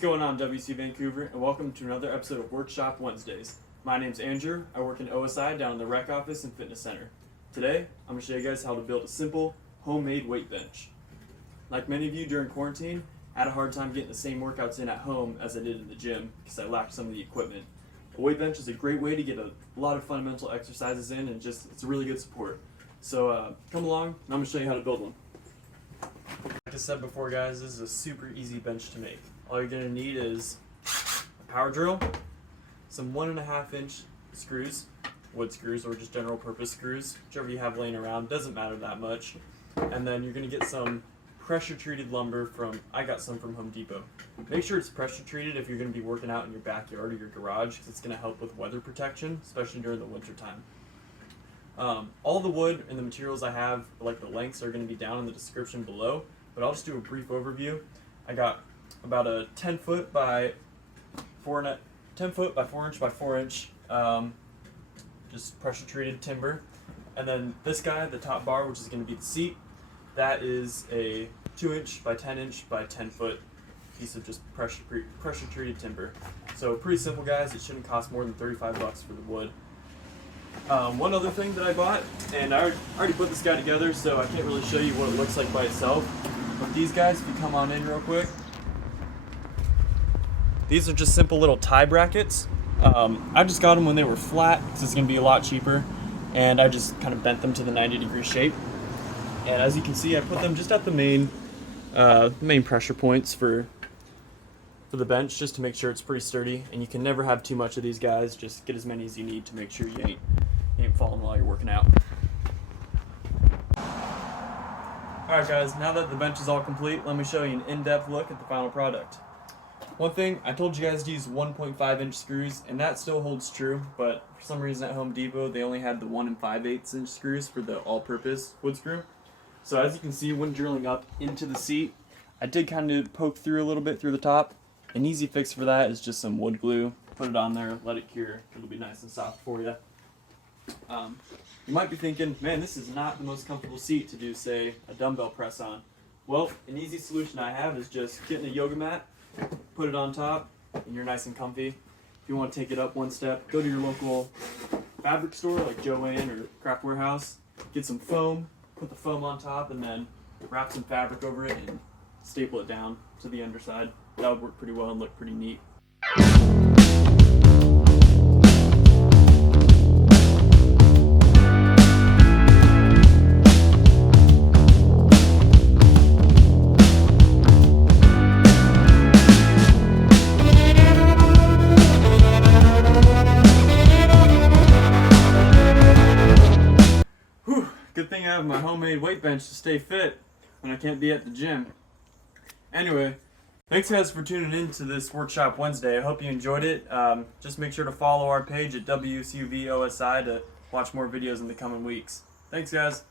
What's going on, WSUV Vancouver, and welcome to another episode of Workshop Wednesdays. My name's Andrew. I work in OSI down in the rec office and fitness center. Today, I'm going to show you guys how to build a simple, homemade weight bench. Like many of you during quarantine, I had a hard time getting the same workouts in at home as I did in the gym because I lacked some of the equipment. A weight bench is a great way to get a lot of fundamental exercises in, and it's a really good support. So come along, and I'm going to show you how to build one. Like I said before, guys, this is a super easy bench to make. All you're going to need is a power drill, some 1.5 inch screws, wood screws or just general purpose screws, whichever you have laying around, doesn't matter that much. And then you're going to get some pressure treated lumber I got some from Home Depot. Make sure it's pressure treated if you're going to be working out in your backyard or your garage, because it's going to help with weather protection, especially during the winter time. All the wood and the materials I have, like the lengths, are going to be down in the description below, but I'll just do a brief overview. I got about a 10 foot by 4 inch by 4 inch just pressure treated timber, and then this guy, the top bar, which is going to be the seat, that is a 2 inch by 10 inch by 10 foot piece of just pressure treated timber. So pretty simple, guys. It shouldn't cost more than $35 for the wood. One other thing that I bought, and I already put this guy together, so I can't really show you what it looks like by itself, but these guys, if you come on in real quick, these are just simple little tie brackets. I just got them when they were flat because it's going to be a lot cheaper, and I just kind of bent them to the 90-degree shape. And as you can see, I put them just at the main pressure points for the bench, just to make sure it's pretty sturdy. And you can never have too much of these guys. Just get as many as you need to make sure you ain't falling while you're working out. Alright guys, now that the bench is all complete, let me show you an in-depth look at the final product. One thing, I told you guys to use 1.5 inch screws, and that still holds true, but for some reason at Home Depot they only had the 1 5/8 inch screws for the all-purpose wood screw. So as you can see, when drilling up into the seat, I did kind of poke through a little bit through the top. An easy fix for that is just some wood glue. Put it on there, let it cure. It'll be nice and soft for you. You might be thinking, man, this is not the most comfortable seat to do, say, a dumbbell press on. Well, an easy solution I have is just getting a yoga mat, put it on top, and you're nice and comfy. If you want to take it up one step, go to your local fabric store like Joann or Craft Warehouse, get some foam, put the foam on top, and then wrap some fabric over it and staple it down to the underside. That would work pretty well and look pretty neat. Good thing I have my homemade weight bench to stay fit when I can't be at the gym. Anyway, thanks guys for tuning in to this Workshop Wednesday. I hope you enjoyed it. Just make sure to follow our page at WSUV OSI to watch more videos in the coming weeks. Thanks guys.